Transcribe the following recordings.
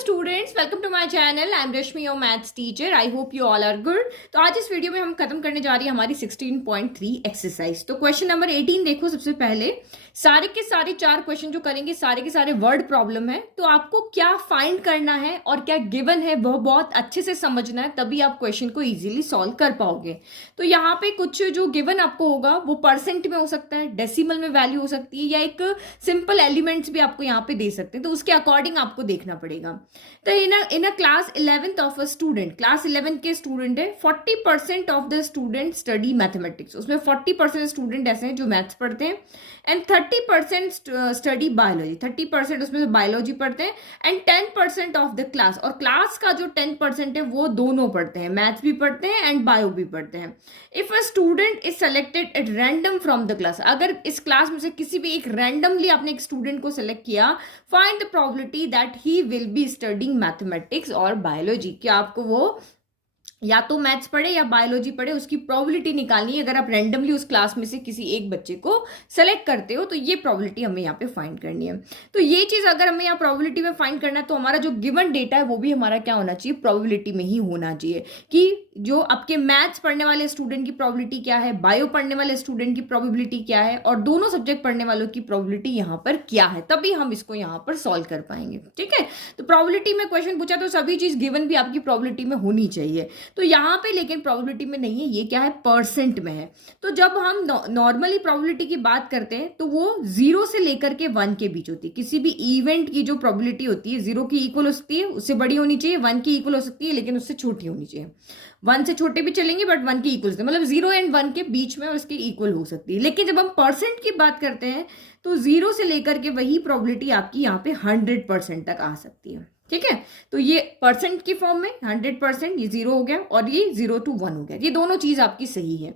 Students, welcome to my channel. I am Rashmi, your maths teacher. I hope you all are good. तो आज इस video में हम खत्म करने जा रही है हमारी 16.3 एक्सरसाइज। तो क्वेश्चन नंबर 18 देखो। सबसे पहले सारे के सारे 4 क्वेश्चन जो करेंगे सारे के सारे वर्ड प्रॉब्लम है। तो आपको क्या फाइंड करना है और क्या गिवन है वह बहुत अच्छे से समझना है, तभी आप क्वेश्चन को इजीली सॉल्व कर पाओगे। तो यहाँ पे कुछ जो गिवन आपको होगा वो परसेंट में हो सकता है, डेसिमल में वैल्यू हो सकती है, या एक सिंपल एलिमेंट्स भी आपको यहाँ पे दे सकते हैं। तो उसके अकॉर्डिंग आपको देखना पड़ेगा। तो in a class 11th of a student, class 11 के स्टूडेंट है, 40% of the student study mathematics. उसमें 40% स्टूडेंट ऐसे हैं जो मैथ्स पढ़ते हैं, एंड 30% स्टडी बायोलॉजी, 30% उसमें बायोलॉजी पढ़ते हैं, एंड 10% ऑफ द क्लास, और क्लास का जो 10% है वो दोनों पढ़ते हैं, मैथ्स भी पढ़ते हैं एंड बायो भी पढ़ते हैं। If a student is selected at random from the class, अगर इस क्लास में से किसी भी एक रैंडमली आपने एक स्टूडेंट को सेलेक्ट किया, find the probability that he will be studying mathematics और बायोलॉजी। क्या आपको वो या तो मैथ्स पढ़े या बायोलॉजी पढ़े, उसकी प्रोबेबिलिटी निकालनी है। अगर आप रैंडमली उस क्लास में से किसी एक बच्चे को सेलेक्ट करते हो तो ये प्रोबेबिलिटी हमें यहाँ पे फाइंड करनी है। तो ये चीज अगर हमें यहाँ प्रोबेबिलिटी में फाइंड करना है तो हमारा जो गिवन डेटा है वो भी हमारा क्या होना चाहिए, प्रोबेबिलिटी में ही होना चाहिए। कि जो आपके मैथ्स पढ़ने वाले स्टूडेंट की प्रोबेबिलिटी क्या है, बायो पढ़ने वाले स्टूडेंट की प्रोबेबिलिटी क्या है, और दोनों सब्जेक्ट पढ़ने वालों की प्रोबेबिलिटी यहाँ पर क्या है, तभी हम इसको यहाँ पर सॉल्व कर पाएंगे। ठीक है, तो प्रोबेबिलिटी में क्वेश्चन पूछा तो सभी चीज गिवन भी आपकी प्रोबेबिलिटी में होनी चाहिए। तो यहाँ पे लेकिन प्रोबेबिलिटी में नहीं है, ये क्या है, परसेंट में है। तो जब हम नॉर्मली प्रोबेबिलिटी की बात करते हैं तो वो 0 से लेकर के 1 के बीच होती है। किसी भी इवेंट की जो प्रोबेबिलिटी होती है 0 की इक्वल हो सकती है, उससे बड़ी होनी चाहिए, 1 की इक्वल हो सकती है लेकिन उससे छोटी होनी चाहिए। 1 से छोटे भी चलेंगे बट 1 की इक्वल, मतलब 0 एंड 1 के बीच में उसकी इक्वल हो सकती है। लेकिन जब हम परसेंट की बात करते हैं तो 0 से लेकर के वही प्रोबेबिलिटी आपकी यहाँ पे 100% तक आ सकती है। ठीक है, तो ये परसेंट की फॉर्म में 100%, ये 0 हो गया और ये 0 to 1 हो गया। ये दोनों चीज आपकी सही है।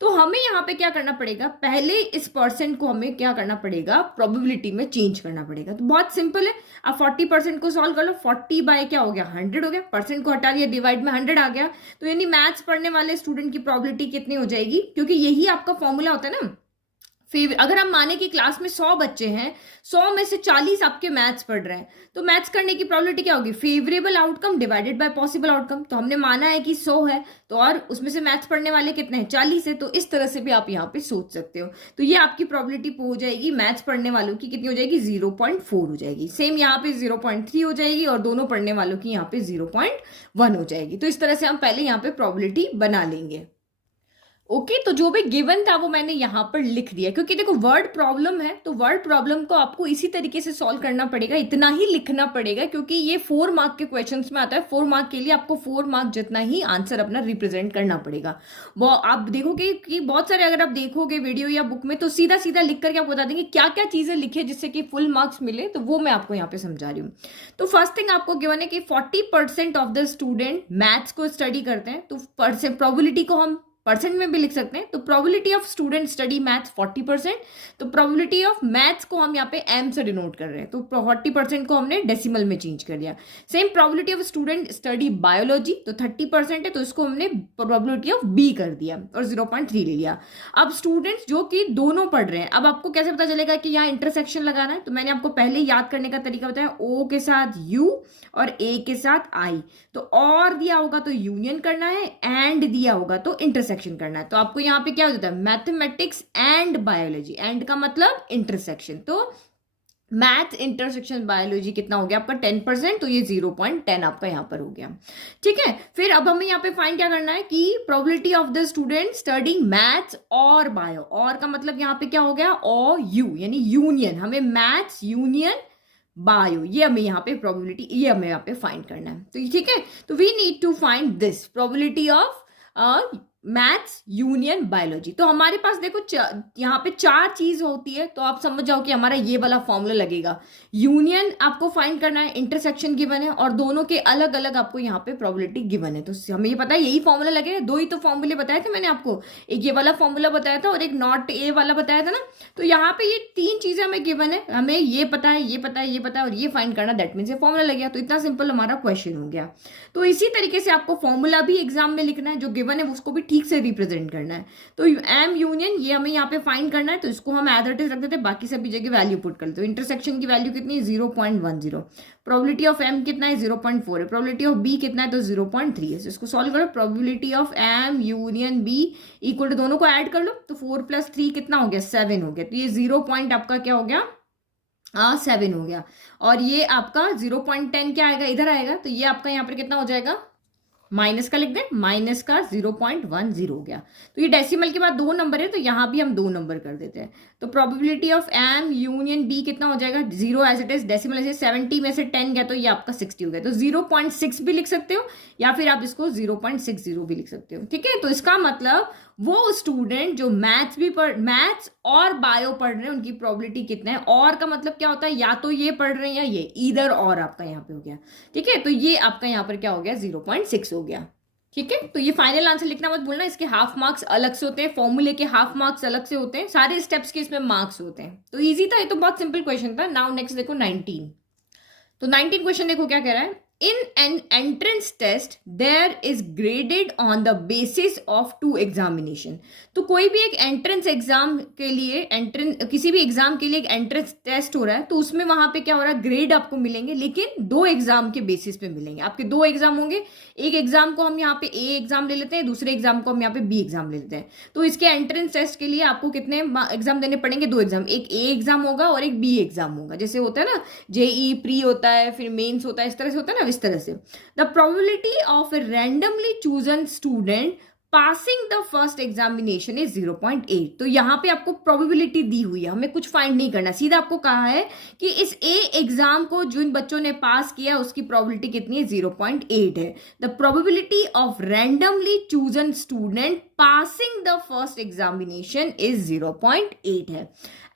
तो हमें यहाँ पे क्या करना पड़ेगा, पहले इस परसेंट को हमें क्या करना पड़ेगा, प्रोबेबिलिटी में चेंज करना पड़ेगा। तो बहुत सिंपल है, आप 40% को सॉल्व कर लो। 40 बाय क्या हो गया, 100 हो गया। परसेंट को हटा दिया, डिवाइड में 100 आ गया। तो यानी मैथ्स पढ़ने वाले स्टूडेंट की प्रोबेबिलिटी कितनी हो जाएगी, क्योंकि यही आपका फॉर्मूला होता है ना। अगर हम माने कि क्लास में 100 बच्चे हैं, 100 में से 40 आपके मैथ्स पढ़ रहे हैं, तो मैथ्स करने की प्रोबेबिलिटी क्या होगी, favourable outcome divided by possible outcome. तो हमने माना है कि 100 है, तो और उसमें से मैथ्स पढ़ने वाले कितने हैं, 40 है। तो इस तरह से भी आप यहाँ पे सोच सकते हो। तो ये आपकी प्रोबेबिलिटी हो जाएगी, मैथ्स पढ़ने वालों की कितनी हो जाएगी, 0.4 हो जाएगी। सेम यहाँ पे 0.3 हो जाएगी, और दोनों पढ़ने वालों की यहाँ पे 0.1 हो जाएगी। तो इस तरह से हम पहले यहाँ पे प्रोबेबिलिटी बना लेंगे। ओके, तो जो भी गिवन था वो मैंने यहां पर लिख दिया, क्योंकि देखो वर्ड प्रॉब्लम है तो वर्ड प्रॉब्लम को आपको इसी तरीके से सॉल्व करना पड़ेगा, इतना ही लिखना पड़ेगा, क्योंकि ये 4 मार्क के क्वेश्चंस में आता है। 4 मार्क के लिए आपको 4 मार्क जितना ही आंसर अपना रिप्रेजेंट करना पड़ेगा। वो आप देखोगे कि बहुत सारे, अगर आप देखोगे वीडियो या बुक में, तो सीधा सीधा लिख करके आपको बता देंगे क्या क्या चीजें लिखे जिससे कि फुल मार्क्स मिले। तो वो मैं आपको यहाँ पे समझा रही हूँ। तो फर्स्ट थिंग आपको गिवन है कि 40% ऑफ द स्टूडेंट मैथ्स को स्टडी करते हैं। तो प्रोबेबिलिटी को हम परसेंट में भी लिख सकते हैं। तो probability of student study maths 40%। तो प्रोबेबिलिटी ऑफ मैथ्स को हम यहाँ पे एम से डिनोट कर रहे हैं, तो 40% को हमने डेसिमल में चेंज कर दिया। Same probability of student study biology, तो 30% है, तो इसको हमने प्रोबेबिलिटी ऑफ बी कर दिया और 0.3 ले लिया। अब स्टूडेंट्स जो कि दोनों पढ़ रहे हैं, अब आपको कैसे पता चलेगा कि यहाँ इंटरसेक्शन लगाना है। तो मैंने आपको पहले याद करने का तरीका बताया, ओ के साथ यू और ए के साथ आई। तो और दिया होगा तो यूनियन करना है, एंड दिया होगा तो इंटरसेक्शन करना है। तो आपको यहाँ पे क्या हो जाता है, मैथमेटिक्स एंड बायोलॉजी, एंड का मतलब इंटरसेक्शन। तो मैथ इंटरसेक्शन बायोलॉजी कितना हो गया आपका 10%, तो ये 0.10 आपका यहाँ पर हो गया। ठीक है, फिर अब हमें यहाँ पे फाइंड क्या करना है कि probability of the student studying maths और बायो, और का मतलब यहाँ पे क्या हो गया, और यू यानी यूनियन, हमें मैथ्स यूनियन बायो, ये हमें यहाँ पे प्रोबेबिलिटी, ये हमें यहाँ पे फाइंड करना है। तो ठीक है, तो we need to find this probability of maths union biology. तो हमारे पास देखो यहाँ पे 4 चीज होती है, तो आप समझ जाओ कि हमारा ये वाला फॉर्मूला लगेगा। यूनियन आपको फाइंड करना है, इंटरसेक्शन गिवन है, और दोनों के अलग अलग आपको यहाँ पे प्रोबेबिलिटी गिवन है। तो हमें ये पता है यही फॉर्मूला लगेगा। 2 ही तो फॉर्मूले बताए थे मैंने आपको, एक ये वाला फॉर्मूला बताया था और एक नॉट ए वाला बताया था ना। तो यहाँ पे ये 3 चीजें हमें गिवन है, हमें ये पता है, ये पता है, ये पता है, और ये फाइंड करना, दैट मीन्स ये फॉर्मूला लग गया। तो इतना सिंपल हमारा क्वेश्चन हो गया। तो इसी तरीके से आपको फॉर्मूला भी एग्जाम में लिखना है, जो गिवन है उसको भी ठीक से रिप्रेजेंट करना है। तो एम यूनियन ये हमें यहाँ पे फाइंड करना है, तो इसको हम एज इट इज रख देते हैं, बाकी सभी जगह वैल्यू पुट कर लेते हैं। इंटरसेक्शन की वैल्यू कितनी है 0.10, प्रोबेबिलिटी ऑफ एम कितना है 0.4 है, प्रोबेबिलिटी ऑफ बी कितना है तो 0.3 है। इसको सॉल्व करो, probability of M union B equal to दोनों को ऐड कर लो, तो 4 + 3 कितना हो गया 7 हो गया। तो ये 0 पॉइंट आपका क्या हो गया 7 हो गया, और ये आपका 0.10 क्या आएगा इधर आएगा, तो ये आपका यहाँ पर कितना हो जाएगा माइनस का लिख दें, माइनस का 0.10 हो गया। तो ये डेसिमल के बाद 2 नंबर है, तो यहाँ भी हम 2 नंबर कर देते हैं। तो probability of M union B कितना हो जाएगा 0 एज इट इज, डेसिमल ऐसे 70 में से 10 गया तो ये आपका 60 हो गया। तो 0.6 भी लिख सकते हो, या फिर आप इसको 0.60 भी लिख सकते हो, ठीक है। तो इसका मतलब वो स्टूडेंट जो मैथ्स और बायो पढ़ रहे हैं उनकी प्रोबेबिलिटी कितना है, और का मतलब क्या होता है या तो ये पढ़ रहे हैं या ये, ईदर और आपका यहाँ पे हो गया, ठीक है। तो ये आपका यहाँ पर क्या हो गया 0.6 हो गया, ठीक है। तो ये फाइनल आंसर लिखना मत भूलना, इसके हाफ मार्क्स अलग से होते हैं, फॉर्मूले के हाफ मार्क्स अलग से होते हैं, सारे स्टेप्स के इसमें मार्क्स होते हैं। तो इजी था, ये तो बहुत सिंपल क्वेश्चन था। नाउ नेक्स्ट देखो 19। तो 19 क्वेश्चन देखो क्या कह रहा है, in an entrance test there is graded on the basis of 2 examination। तो कोई भी एक एंट्रेंस एग्जाम के लिए किसी भी एग्जाम के लिए एक एंट्रेंस टेस्ट हो रहा है, तो उसमें वहां पे क्या हो रहा है ग्रेड आपको मिलेंगे, लेकिन 2 एग्जाम के बेसिस पे मिलेंगे। आपके 2 एग्जाम होंगे, एक एग्जाम को हम यहाँ पे ए एग्जाम ले लेते हैं, दूसरे एग्जाम को हम यहाँ पे बी एग्जाम ले लेते हैं। तो इसके एंट्रेंस टेस्ट के लिए आपको कितने एग्जाम देने पड़ेंगे 2 एग्जाम, एक ए एग्जाम होगा और एक बी एग्जाम होगा। जैसे होता है ना जेई प्री होता है, फिर मेन्स होता है, इस तरह से होता है ना, इस तरह से। The probability of A randomly chosen student passing the first examination is 0.8। तो यहां पे आपको प्रोबेबिलिटी दी हुई है, हमें कुछ फाइंड नहीं करना, सीधा आपको कहा है कि इस ए एग्जाम को जिन बच्चों ने पास किया उसकी प्रोबेबिलिटी कितनी है 0.8 है। The probability of randomly chosen student passing the first examination is 0.8 है,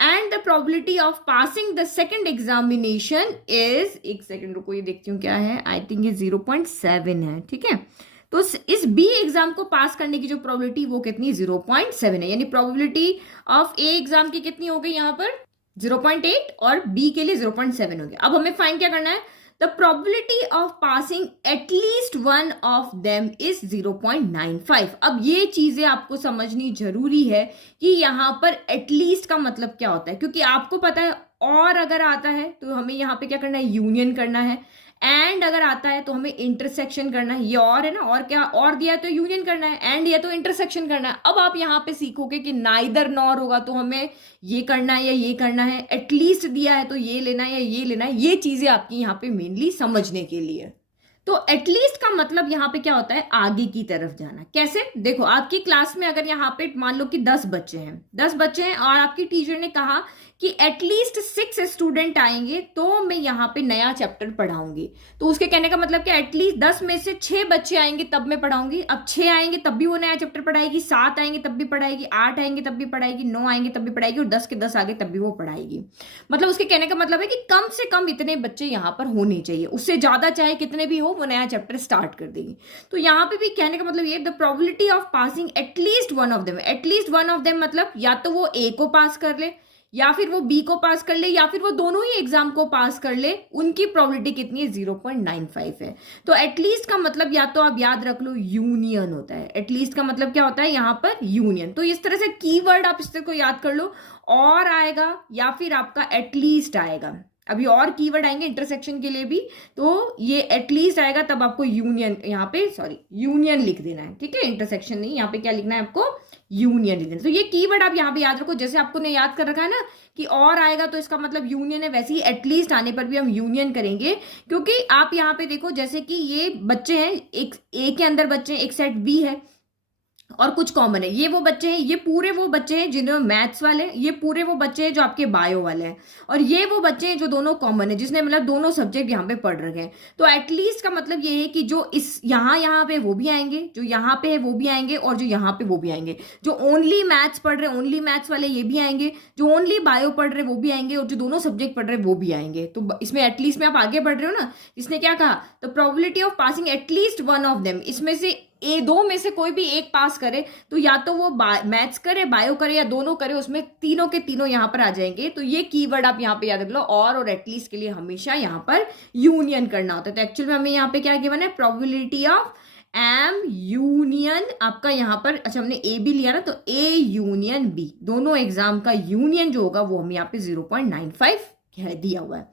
and the probability of passing the second examination is, एक सेकंड रुको ये देखती हूँ क्या है, आई थिंक ये 0.7 है, ठीक है। तो इस बी एग्जाम को पास करने की जो प्रोबेबिलिटी वो कितनी 0.7 है, यानी प्रोबेबिलिटी ऑफ ए एग्जाम की कितनी हो गई यहाँ पर 0.8 और बी के लिए 0.7 हो गया। अब हमें फाइंड क्या करना है, the probability of passing at least one of them is 0.95। अब ये चीजें आपको समझनी जरूरी है कि यहाँ पर एटलीस्ट का मतलब क्या होता है, क्योंकि आपको पता है और अगर आता है तो हमें यहाँ पे क्या करना है यूनियन करना है, एंड अगर आता है तो हमें इंटरसेक्शन करना है। ये और है ना, और क्या और दिया है तो यूनियन करना है, एंड ये तो इंटरसेक्शन करना है। अब आप यहाँ पे सीखोगे कि नाइदर नॉर होगा तो हमें ये करना है या ये करना है, एटलीस्ट दिया है तो ये लेना है या ये लेना है। ये चीजें आपकी यहाँ पे मेनली समझने के लिए। तो एटलीस्ट का मतलब यहाँ पे क्या होता है आगे की तरफ जाना। कैसे, देखो आपकी क्लास में अगर यहाँ पे मान लो कि 10 बच्चे हैं और आपकी टीचर ने कहा कि एटलीस्ट 6 स्टूडेंट आएंगे तो मैं यहाँ पे नया चैप्टर पढ़ाऊंगी। तो उसके कहने का मतलब क्या, एटलीस्ट 10 में से 6 बच्चे आएंगे तब मैं पढ़ाऊंगी। अब 6 आएंगे तब भी वो नया चैप्टर पढ़ाएगी, 7 आएंगे तब भी पढ़ाएगी, 8 आएंगे तब भी पढ़ाएगी, 9 आएंगे तब भी पढ़ाएगी, और 10 के 10 आगे तब भी वो पढ़ाएगी। मतलब उसके कहने का मतलब है कि कम से कम इतने बच्चे यहाँ पर होने चाहिए, उससे ज्यादा चाहे कितने भी हो वो नया चैप्टर स्टार्ट कर देगी। तो यहाँ पे भी कहने का मतलब ये, the probability of passing at least one of them, at least one of them मतलब या तो वो ए को पास कर ले, या फिर वो बी को पास कर ले, या फिर वो दोनों ही एग्जाम को पास कर ले, उनकी प्रोबेबिलिटी कितनी है 0.95 है। तो एटलीस्ट का मतलब या तो आप याद रख लो यूनियन होता है, एटलीस्ट का मतलब क्या होता है यहाँ पर यूनियन। तो इस तरह से कीवर्ड आप इस तरह को याद कर लो, और आएगा या फिर आपका एटलीस्ट आएगा। अभी और कीवर्ड आएंगे इंटरसेक्शन के लिए भी, तो ये एटलीस्ट आएगा तब आपको यूनियन यहाँ पे यूनियन लिख देना है, ठीक है, इंटरसेक्शन नहीं, यहाँ पे क्या लिखना है आपको यूनियन लिख देना। तो ये कीवर्ड आप यहाँ पे याद रखो, जैसे आपको ने याद कर रखा है ना कि और आएगा तो इसका मतलब यूनियन है, वैसे ही एटलीस्ट आने पर भी हम यूनियन करेंगे। क्योंकि आप यहाँ पे देखो जैसे कि ये बच्चे हैं, एक ए के अंदर बच्चे हैं, एक सेट बी है और कुछ कॉमन है। ये वो बच्चे हैं, ये पूरे वो बच्चे हैं जिन्होंने मैथ्स वाले, ये पूरे वो बच्चे हैं जो आपके बायो वाले हैं, और ये वो बच्चे हैं जो दोनों कॉमन है, जिसने मतलब दोनों सब्जेक्ट यहाँ पे पढ़ रखे हैं। तो एटलीस्ट का मतलब ये है कि जो इस यहाँ पे वो भी आएंगे, जो यहाँ पे है वो भी आएंगे, और जो यहाँ पे वो भी आएंगे। जो ओनली मैथ्स पढ़ रहे हैं, ओनली मैथ्स वाले ये भी आएंगे, जो ओनली बायो पढ़ रहे वो भी आएंगे, और जो दोनों सब्जेक्ट पढ़ रहे वो भी आएंगे। तो इसमें एटलीस्ट में आप आगे बढ़ रहे हो ना, इसने क्या कहा, the probability of passing at least one of them, इसमें से दो में से कोई भी एक पास करे, तो या तो वो मैथ्स करे, बायो करे, या दोनों करे, उसमें तीनों के तीनों यहाँ पर आ जाएंगे। तो ये कीवर्ड आप यहाँ पे याद रख लो, और एटलीस्ट के लिए हमेशा यहाँ पर यूनियन करना होता है। तो एक्चुअल में हमें यहाँ पे क्या गिवन है, प्रोबेबिलिटी ऑफ एम यूनियन आपका यहाँ पर, अच्छा हमने ए बी लिया ना, तो ए यूनियन बी, दोनों एग्जाम का यूनियन जो होगा वो हमें यहाँ पे 0.95 दिया हुआ है।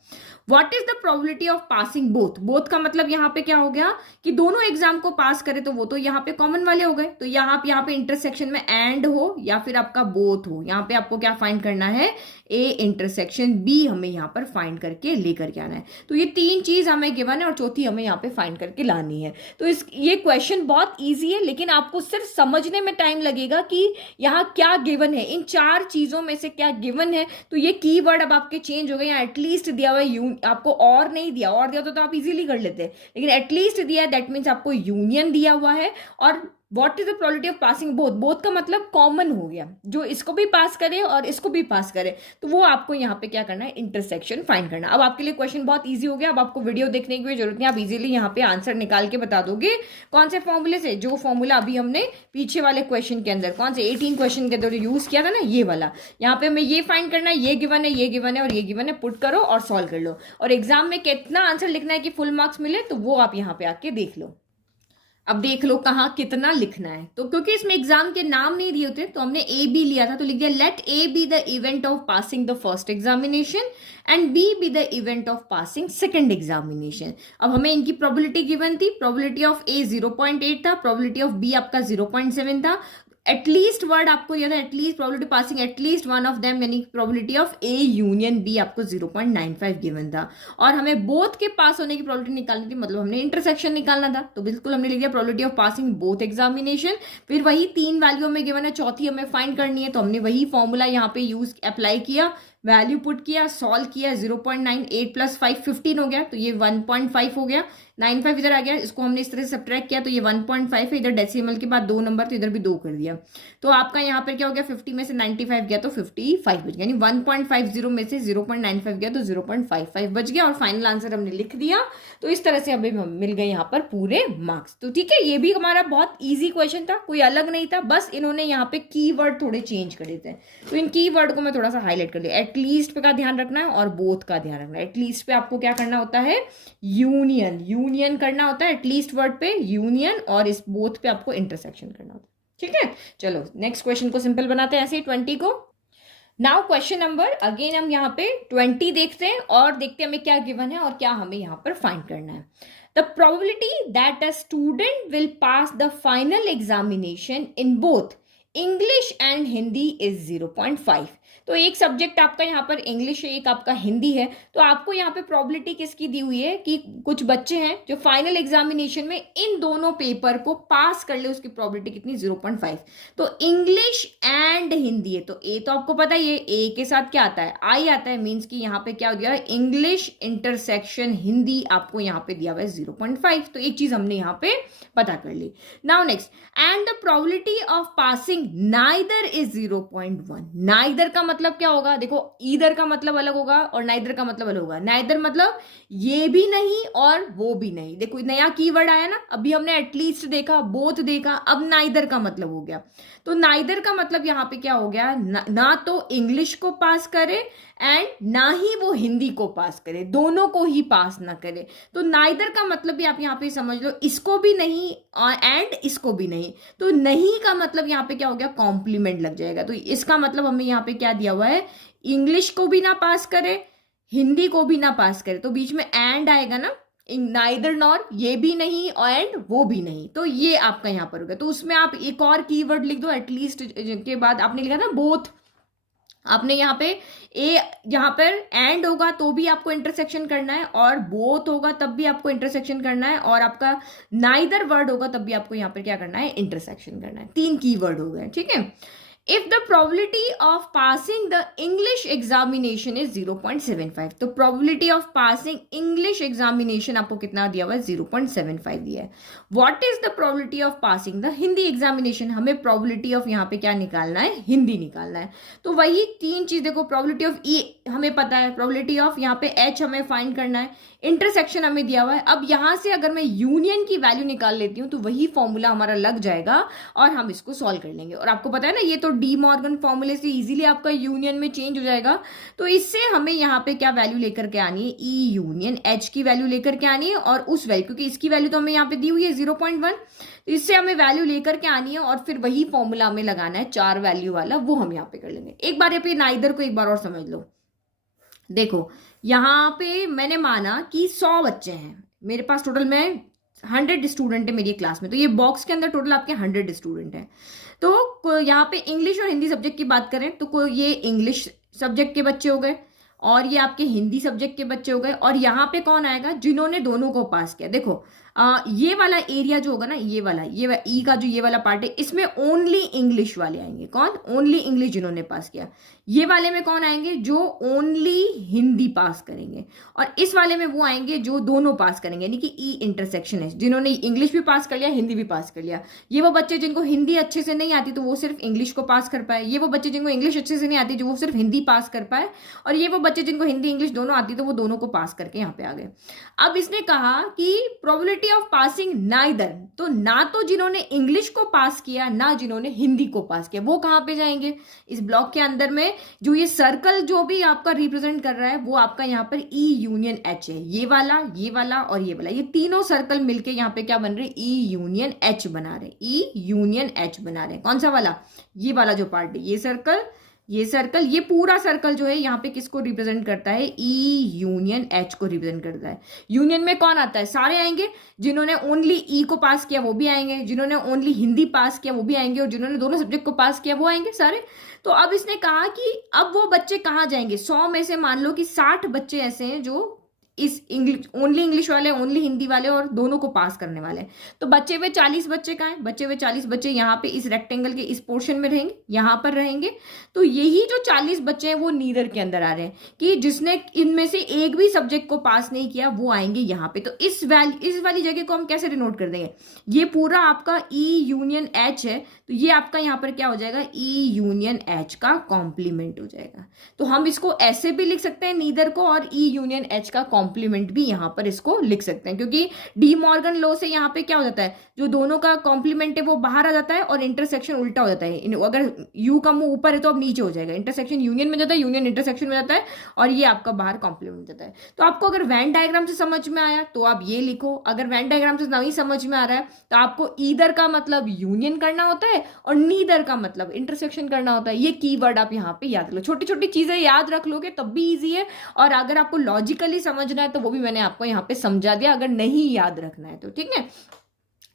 What is the probability of passing both? Both का मतलब यहाँ पे क्या हो गया कि दोनों एग्जाम को पास करे, तो वो तो यहाँ पे कॉमन वाले हो गए। तो यहाँ पे इंटरसेक्शन में एंड हो या फिर आपका बोथ हो, यहाँ पे आपको क्या फाइंड करना है, ए इंटरसेक्शन बी हमें यहाँ पर फाइंड करके लेकर के आना है। तो ये तीन चीज हमें गिवन है और चौथी हमें यहाँ पे फाइंड करके लानी है। तो ये क्वेश्चन बहुत ईजी है, लेकिन आपको सिर्फ समझने में टाइम लगेगा कि यहाँ क्या गिवन है, इन चार चीजों में से क्या गिवन है। तो ये कीवर्ड अब आपके चेंज हो गए, यहाँ एटलीस्ट दिया हुआ है, आपको और नहीं दिया, और दिया तो आप इजीली कर लेते, लेकिन एटलीस्ट दिया है, दैट मीन्स आपको यूनियन दिया हुआ है। और what is the probability of passing both? Both का मतलब कॉमन हो गया, जो इसको भी पास करे और इसको भी पास करे, तो वो आपको यहाँ पे क्या करना है, इंटरसेक्शन फाइंड करना। अब आपके लिए क्वेश्चन बहुत इजी हो गया, अब आपको वीडियो देखने की भी जरूरत नहीं, आप इजीली यहाँ पे आंसर निकाल के बता दोगे। कौन से फॉर्मूले से? जो फॉर्मूला अभी हमने पीछे वाले क्वेश्चन के अंदर, कौन से 18 क्वेश्चन के अंदर यूज किया था ना, ये वाला। यहाँ पे हमें ये फाइंड करना है, ये गिवन है, ये गिवन है और ये गिवन है, पुट करो और सॉल्व कर लो। और एग्जाम में कितना आंसर लिखना है कि फुल मार्क्स मिले, तो वो आप यहाँ पे आके देख लो। अब देख लो कहाँ कितना लिखना है। तो क्योंकि इसमें एग्जाम के नाम नहीं दिए होते, तो हमने ए बी लिया था, तो लिख दिया let A be the event of passing the first examination and B be the event of passing second examination. अब हमें इनकी प्रोबेबिलिटी गिवन थी, प्रोबेबिलिटी ऑफ ए 0.8 था, प्रोबेबिलिटी ऑफ बी आपका 0.7 था, एटलीस्ट वर्ड आपको दिया था, at least probability passing at least one of them, यानी probability of A union B आपको 0.95 गिवन था। और हमें बोथ के पास होने की प्रोबेबिलिटी निकालनी थी, मतलब हमने इंटरसेक्शन निकालना था, तो बिल्कुल हमने लिख दिया probability of passing both examination. फिर वही तीन वैल्यू हमें गिवन है, चौथी हमें फाइंड करनी है, तो हमने वही फॉर्मूला यहाँ पे यूज अप्लाई किया, वैल्यू पुट किया, सॉल्व किया, 0.98 + 5 15 हो गया, तो ये 1.5 हो गया, 95 इधर आ गया, इसको हमने इस तरह से सब्ट्रैक्ट किया, तो ये 1.5 है, इधर डेसिमल के बाद 2 नंबर, तो इधर भी 2 कर दिया, तो आपका यहाँ पर क्या हो गया, 50 में से 95 गया तो 55 बच गया, यानी 1.50 में से 0.95 गया तो 0.55 बच गया, और फाइनल आंसर हमने लिख दिया। तो इस तरह से हमें मिल गए यहाँ पर पूरे मार्क्स। तो ठीक है, ये भी हमारा बहुत ईजी क्वेश्चन था, कोई अलग नहीं था, बस इन्होंने यहाँ पे कीवर्ड थोड़े चेंज करे थे, तो इन कीवर्ड को मैं थोड़ा सा हाईलाइट कर दिया। एटलीस्ट पे का ध्यान रखना है और बोथ का ध्यान रखना है। एटलीस्ट पे आपको क्या करना होता है, यूनियन करना होता है, एटलीस्ट वर्ड पे यूनियन, और इस बोथ पे आपको इंटरसेक्शन करना होता है। ठीक है, चलो नेक्स्ट क्वेश्चन को सिंपल बनाते हैं ऐसे ही 20 को। नाउ क्वेश्चन नंबर अगेन हम यहाँ पे 20 देखते हैं और देखते हैं हमें क्या गिवन है और क्या हमें यहाँ पर फाइंड करना है। The probability that a student will pass the final examination in both English and Hindi is 0.5। तो एक सब्जेक्ट आपका यहाँ पर इंग्लिश है, एक आपका हिंदी है, तो आपको यहाँ पे प्रोबेबिलिटी किसकी दी हुई है कि कुछ बच्चे हैं जो फाइनल एग्जामिनेशन में इन दोनों पेपर को पास कर ले, उसकी प्रोबेबिलिटी कितनी, 0.5। तो इंग्लिश एंड हिंदी है, तो ए तो आपको पता ही है, ए के साथ क्या आता है, आई आता है, मीन्स कि यहाँ पे क्या हो गया, इंग्लिश इंटरसेक्शन हिंदी आपको यहाँ पे दिया हुआ है 0.5। तो एक चीज हमने यहाँ पे पता कर ली। Now next, and the probability of passing neither is 0.1। Neither का मतलब क्या होगा, देखो ईदर का मतलब अलग होगा और नाइदर का मतलब अलग होगा। नाइदर मतलब ये भी नहीं और वो भी नहीं। देखो नया कीवर्ड आया ना, अभी हमने एटलीस्ट देखा, बोथ देखा, अब नाइदर का मतलब हो गया। तो नाइदर का मतलब यहाँ पे क्या हो गया, ना तो इंग्लिश को पास करे एंड ना ही वो हिंदी को पास करे, दोनों को ही पास ना करे। तो नाइदर का मतलब भी आप यहाँ पे समझ लो, इसको भी नहीं एंड इसको भी नहीं। तो नहीं का मतलब यहाँ पे क्या हो गया, कॉम्प्लीमेंट लग जाएगा। तो इसका मतलब हमें यहाँ पे क्या दिया हुआ है, इंग्लिश को भी ना पास करे, हिंदी को भी ना पास करे, तो बीच में एंड आएगा ना, नाइदर नॉर, ये भी नहीं एंड वो भी नहीं। तो ये आपका यहाँ पर होगा। तो उसमें आप एक और कीवर्ड लिख दो, एटलीस्ट के बाद आपने लिखा ना बोथ, आपने यहाँ पे ए, यहाँ पर एंड होगा तो भी आपको इंटरसेक्शन करना है, और बोथ होगा तब भी आपको इंटरसेक्शन करना है, और आपका नाइदर वर्ड होगा तब भी आपको यहाँ पर क्या करना है, इंटरसेक्शन करना है। 3 कीवर्ड हो गए, ठीक है। If the probability of passing the English examination is 0.75, तो probability of passing English examination आपको कितना दिया हुआ है, 0.75 दिया है। What is the probability of passing the Hindi examination? हमें probability of यहाँ पे क्या निकालना है, हिंदी निकालना है। तो वही 3 चीज देखो, probability of E हमें पता है, probability of यहाँ पे H हमें फाइंड करना है, इंटरसेक्शन हमें दिया हुआ है। अब यहां से अगर मैं यूनियन की वैल्यू निकाल लेती हूं तो वही फॉर्मूला हमारा लग जाएगा और हम इसको सॉल्व कर लेंगे। और आपको पता है ना, ये तो डी मॉर्गन फॉर्मूले से इजीली आपका यूनियन में चेंज हो जाएगा। तो इससे हमें यहाँ पे क्या वैल्यू लेकर के आनी है, ई यूनियन एच की वैल्यू लेकर के आनी है। और उस वैल्यू, क्योंकि इसकी वैल्यू तो हमें यहाँ पे दी हुई है 0.1, तो इससे हमें वैल्यू लेकर के आनी है और फिर वही फॉर्मूला हमें लगाना है 4 वैल्यू वाला, वो हम यहाँ पे कर लेंगे। एक बार पे नाइदर को एक बार और समझ लो। देखो यहाँ पे मैंने माना कि 100 बच्चे हैं मेरे पास, टोटल में 100 स्टूडेंट है मेरी क्लास में, तो ये बॉक्स के अंदर टोटल आपके 100 स्टूडेंट हैं। तो यहाँ पे इंग्लिश और हिंदी सब्जेक्ट की बात करें तो ये इंग्लिश सब्जेक्ट के बच्चे हो गए और ये आपके हिंदी सब्जेक्ट के बच्चे हो गए। और यहाँ पे कौन आएगा, जिन्होंने दोनों को पास किया। देखो ये वाला एरिया जो होगा ना, ये वाला ई का जो ये वाला पार्ट है, इसमें ओनली इंग्लिश वाले आएंगे। कौन, ओनली इंग्लिश जिन्होंने पास किया। ये वाले में कौन आएंगे, जो ओनली हिंदी पास करेंगे। और इस वाले में वो आएंगे जो दोनों पास करेंगे, यानी कि ई इंटरसेक्शन है, जिन्होंने इंग्लिश भी पास कर लिया, हिंदी भी पास कर लिया। ये वो बच्चे जिनको हिंदी अच्छे से नहीं आती तो वो सिर्फ इंग्लिश को पास कर पाए, ये वो बच्चे जिनको इंग्लिश अच्छे से नहीं आती जो वो सिर्फ हिंदी पास कर पाए, और ये वो बच्चे जिनको हिंदी इंग्लिश दोनों आती तो वो दोनों को पास करके यहाँ पे आ गए। अब इसने कहा कि प्रोबेबिलिटी ऑफ पासिंग नाइदर, तो ना तो जिन्होंने इंग्लिश को पास किया ना जिन्होंने हिंदी को पास किया, वो कहां पे जाएंगे, इस ब्लॉक के अंदर में। जो ये सर्कल जो भी आपका रिप्रेजेंट कर रहा है वो आपका यहाँ पर ई यूनियन एच है, ये वाला और ये वाला, ये तीनों सर्कल मिलके यहाँ पे क्या बन रहे हैं, ई यूनियन एच बना रहे, ई यूनियन एच बना रहे। कौन सा वाला, ये वाला जो पार्ट है, ये सर्कल, ये पूरा सर्कल जो है यहाँ पे किसको रिप्रेजेंट करता है, ई यूनियन एच को रिप्रेजेंट करता है। यूनियन में कौन आता है, सारे आएंगे। जिन्होंने ओनली ई को पास किया वो भी आएंगे, जिन्होंने ओनली हिंदी पास किया वो भी आएंगे, और जिन्होंने दोनों सब्जेक्ट को पास किया वो आएंगे सारे। तो अब इसने कहा कि अब वो बच्चे कहाँ जाएंगे, 100 में से मान लो कि 60 बच्चे ऐसे हैं जो इस ओनली इंग्लिश वाले, ओनली हिंदी वाले और दोनों को पास करने वाले। तो बचे हुए 40 बच्चे कहाँ हैं, बचे हुए 40 बच्चे यहाँ पे इस रेक्टेंगल के इस पोर्शन में रहेंगे, यहाँ पर रहेंगे। तो यही जो 40 बच्चे हैं वो नीदर के अंदर आ रहे हैं कि जिसने इनमें से एक भी सब्जेक्ट को पास नहीं किया वो आएंगे यहाँ पे। तो इस वाली जगह को हम कैसे डिनोट कर देंगे, ये पूरा आपका ई यूनियन एच है, तो ये आपका यहाँ पर क्या हो जाएगा, ई यूनियन एच का कॉम्प्लीमेंट हो जाएगा। तो हम इसको ऐसे भी लिख सकते हैं नीदर को, और ई यूनियन एच का कॉम्प्लीमेंट भी यहाँ पर इसको लिख सकते हैं, क्योंकि डी मॉर्गन लॉ से यहाँ पे क्या हो जाता है, जो दोनों का कॉम्प्लीमेंट है वो बाहर आ जाता है और इंटरसेक्शन उल्टा हो जाता है। अगर यू का मुंह ऊपर है तो अब नीचे हो जाएगा, इंटरसेक्शन यूनियन में जाता है, यूनियन इंटरसेक्शन में जाता है, और ये आपका बाहर कॉम्प्लीमेंट जाता है। तो आपको अगर वेन डायग्राम से समझ में आया तो आप ये लिखो, अगर वेन डायग्राम से नहीं समझ में आ रहा है तो आपको ईदर का मतलब यूनियन करना होता है और नीदर का मतलब इंटरसेक्शन करना होता है। ये कीवर्ड आप यहाँ पे याद लो, छोटी छोटी चीजें याद रख लोगे तब भी इजी है, और अगर आपको लॉजिकली समझना है तो वो भी मैंने आपको यहाँ पे समझा दिया, अगर नहीं याद रखना है तो ठीक है।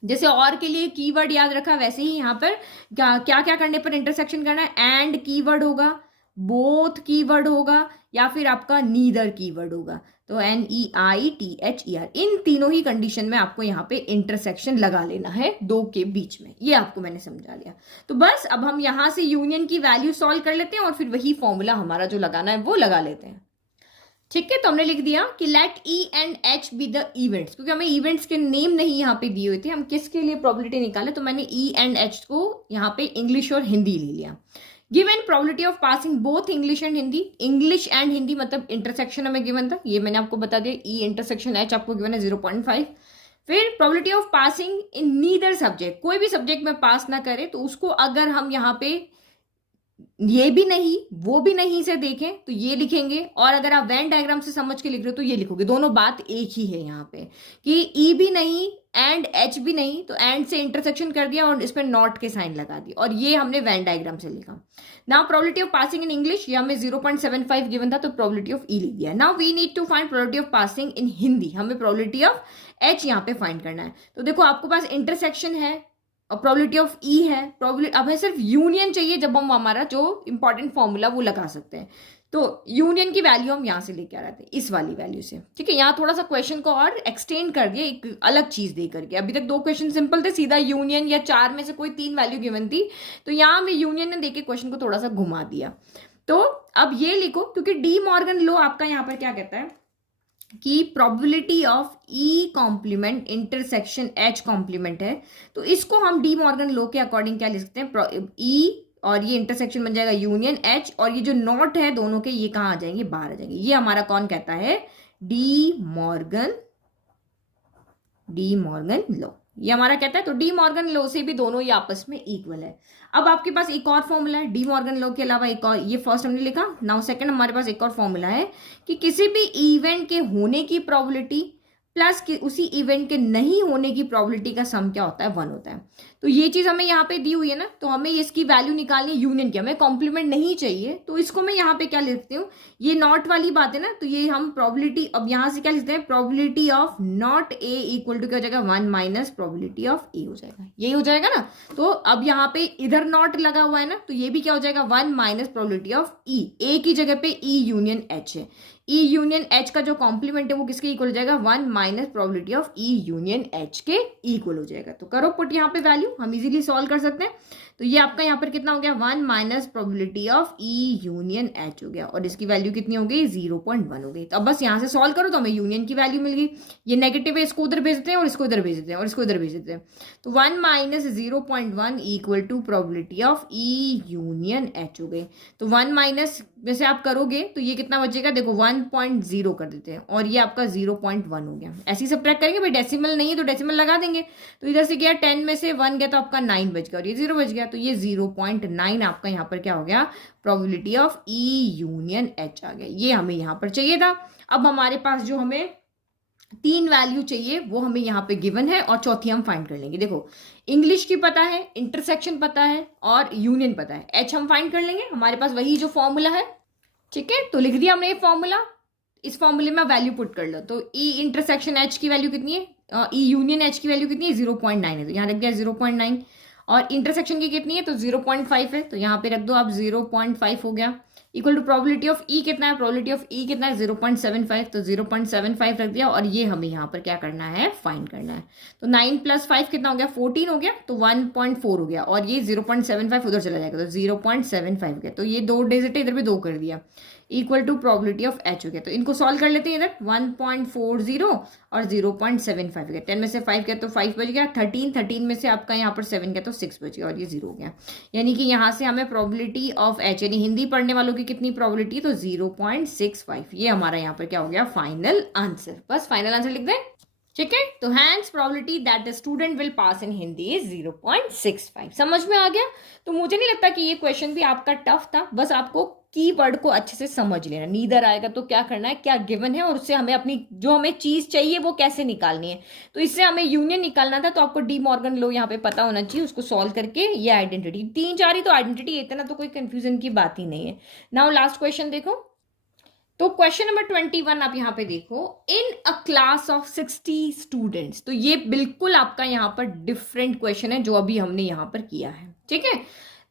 जैसे और के लिए कीवर्ड याद रखा वैसे ही यहाँ पर क्या क्या करने पर इंटरसेक्शन करना है, एंड कीवर्ड होगा, बोथ कीवर्ड होगा, या फिर आपका नीदर कीवर्ड होगा। तो NEITHER, इन तीनों ही कंडीशन में आपको यहाँ पे इंटरसेक्शन लगा लेना है दो के बीच में, ये आपको मैंने समझा लिया। तो बस अब हम यहाँ से यूनियन की वैल्यू सॉल्व कर लेते हैं और फिर वही फॉर्मूला हमारा जो लगाना है वो लगा लेते हैं। ठीक है, तो हमने लिख दिया कि let E and H be the events, क्योंकि हमें इवेंट्स के नेम नहीं यहाँ पे दिए हुए थे, हम किसके लिए प्रोबेबिलिटी निकाले, तो मैंने E एंड H को यहाँ पे इंग्लिश और हिंदी ले लिया। Given probability of passing both English and Hindi, English and Hindi मतलब इंटरसेक्शन हमें गिवन था, ये मैंने आपको बता दिया, E इंटरसेक्शन H आपको गिवन है 0.5। फिर probability of passing in neither subject, कोई भी सब्जेक्ट में पास ना करे तो उसको अगर हम यहाँ पे ये भी नहीं वो भी नहीं से देखें तो ये लिखेंगे, और अगर आप वेन डायग्राम से समझ के लिख रहे हो तो ये लिखोगे। दोनों बात एक ही है यहाँ पे कि ई भी नहीं एंड एच भी नहीं, तो एंड से इंटरसेक्शन कर दिया और इसमें नॉट के साइन लगा दिया, और ये हमने वेन डायग्राम से लिखा। Now probability of passing in English, ये हमें 0.75 गिवन था तो प्रोबेबिलिटी ऑफ ई लिख दिया। Now we need to find probability of passing in Hindi, हमें प्रोबेबिलिटी ऑफ एच यहाँ पे फाइंड करना है। तो देखो आपके पास इंटरसेक्शन है और प्रोबेबिलिटी ऑफ ई है, प्रोबेबिलिटी अब हमें सिर्फ यूनियन चाहिए जब हम हमारा जो इंपॉर्टेंट फॉर्मूला वो लगा सकते हैं। तो यूनियन की वैल्यू हम यहाँ से लेके आ रहे थे, इस वाली वैल्यू से। ठीक है, यहाँ थोड़ा सा क्वेश्चन को और एक्सटेंड कर दिया एक अलग चीज दे करके। अभी तक 2 क्वेश्चन सिंपल थे, सीधा यूनियन या 4 में से कोई 3 वैल्यू गिवन थी, तो यहाँ हमें यूनियन ने देके क्वेश्चन को थोड़ा सा घुमा दिया। तो अब ये लिखो, क्योंकि डी मॉर्गन लॉ आपका यहाँ पर क्या कहता है कि probability of E complement intersection H complement है, तो इसको हम डी मॉर्गन लॉ के अकॉर्डिंग क्या लिख सकते हैं, ई और ये इंटरसेक्शन बन जाएगा यूनियन एच, और ये जो नॉट है दोनों के ये कहाँ आ जाएंगे, बाहर आ जाएंगे। ये हमारा कौन कहता है, डी मॉर्गन लॉ, ये हमारा कहता है। तो डी मॉर्गन लॉ से भी दोनों ये आपस में इक्वल है। अब आपके पास एक और फॉर्मूला है डी मॉर्गन लॉ के अलावा, एक और, ये फर्स्ट हमने लिखा। नाउ सेकंड हमारे पास एक और फॉर्मूला है कि किसी भी इवेंट के होने की प्रोबेबिलिटी प्लस कि उसी इवेंट के नहीं होने की प्रोबेबिलिटी का सम क्या होता है, 1 होता है। तो ये चीज हमें यहाँ पे दी हुई है ना, तो हमें इसकी वैल्यू निकालनी है यूनियन की, हमें कॉम्प्लीमेंट नहीं चाहिए। तो इसको मैं यहाँ पे क्या लिखती हूँ, ये नॉट वाली बात है ना, तो ये हम प्रोबेबिलिटी, अब यहाँ से क्या लिखते हैं, probability of not A equal to क्या हो जाएगा, 1 माइनस प्रोबेबिलिटी ऑफ ए हो जाएगा, यही हो जाएगा ना। तो अब यहाँ पे इधर नॉट लगा हुआ है ना, तो ये भी क्या हो जाएगा, 1 माइनस प्रोबेबिलिटी ऑफ ई, ए की जगह पे ई यूनियन एच है। ई यूनियन एच का जो कॉम्प्लीमेंट है वो किसके इक्वल हो जाएगा, 1 minus probability of E union H के इक्वल हो जाएगा। तो करो पुट यहाँ पे वैल्यू, हम इजीली सॉल्व कर सकते हैं। तो ये आपका यहाँ पर कितना हो गया, 1 minus probability of E union H हो गया, और इसकी वैल्यू कितनी हो गई, 0.1 हो गई। तो अब बस यहाँ से सॉल्व करो तो हमें यूनियन की वैल्यू मिल गई। ये नेगेटिव है, इसको उधर भेज देते हैं और इसको इधर भेज देते हैं और इसको इधर भेज देते हैं। तो 1 minus 0.1 equal to probability of E union H हो गई। तो 1 माइनस में से आप करोगे तो ये कितना बचेगा, देखो 1.0 कर देते हैं और ये आपका 0.1 हो गया। ऐसे ही सब्ट्रैक्ट करेंगे भाई, डेसिमल नहीं है तो डेसिमल लगा देंगे। तो इधर से गया 10 में से 1 गया तो आपका 9 बच गया और ये 0 बच गया। तो ये 0.9 आपका यहाँ पर क्या हो गया, probability of E union H आ गया। ये हमें यहाँ पर चाहिए था। अब हमारे पास जो हमें 3 वैल्यू चाहिए वो हमें यहाँ पे गिवन है और चौथी हम फाइंड कर लेंगे। देखो इंग्लिश की पता है, इंटरसेक्शन पता है और यूनियन पता है, एच हम फाइंड कर लेंगे। हमारे पास वही जो फॉर्मूला है, ठीक है, तो लिख दिया हमने ये फॉर्मूला। इस फॉर्मूले में वैल्यू पुट कर लो। तो ई इंटरसेक्शन एच की वैल्यू कितनी है, ई यूनियन एच की वैल्यू कितनी है, 0.9 है, तो यहाँ रख दिया 0.9। और इंटरसेक्शन की कितनी है, तो 0.5 है, तो यहाँ पे रख दो आप 0.5 हो गया। इक्वल टू प्रोबेबिलिटी ऑफ ई कितना है, प्रोबेबिलिटी ऑफ ई कितना है, 0.75, तो 0.75 रख दिया। और ये हमें यहाँ पर क्या करना है, फाइंड करना है। तो 9 + 5 कितना हो गया, 14 हो गया, तो 1.4 हो गया। और ये 0.75 उधर चला जाएगा तो 0.75 गया। तो ये 2 डिजिट इधर भी 2 कर दिया, equal to probability of H हो गया। तो इनको सॉल्व कर लेते हैं। इधर 1.40 और 0.75 गया। 10 में से 5 गया तो 5 बच गया। 13 में से आपका यहाँ पर 7 गया तो 6 बच गया और ये 0 हो गया। यानी कि यहाँ से हमें प्रोबेबिलिटी ऑफ एच, यानी हिंदी पढ़ने वालों की कितनी प्रोबेबिलिटी, तो 0.65। ये हमारा यहाँ पर क्या हो गया, फाइनल आंसर। बस फाइनल आंसर लिख दें, ठीक है। तो hence probability that the student will pass in Hindi is 0.65। समझ में आ गया। तो मुझे नहीं लगता कि ये क्वेश्चन भी आपका टफ था, बस आपको कीवर्ड को अच्छे से समझ लेना। नीदर आएगा तो क्या करना है, क्या गिवन है और उससे हमें अपनी जो हमें चीज चाहिए वो कैसे निकालनी है। तो इससे हमें यूनियन निकालना था, तो आपको डी मॉर्गन लॉ यहाँ पे पता होना चाहिए। उसको सॉल्व करके ये आइडेंटिटी 3-4 ही तो आइडेंटिटी, इतना तो कोई कंफ्यूजन की बात ही नहीं है। नाउ लास्ट क्वेश्चन देखो। तो क्वेश्चन नंबर 21 आप यहाँ पे देखो, इन अ क्लास ऑफ 60 स्टूडेंट्स। तो ये बिल्कुल आपका यहाँ पर डिफरेंट क्वेश्चन है जो अभी हमने यहाँ पर किया है, ठीक है।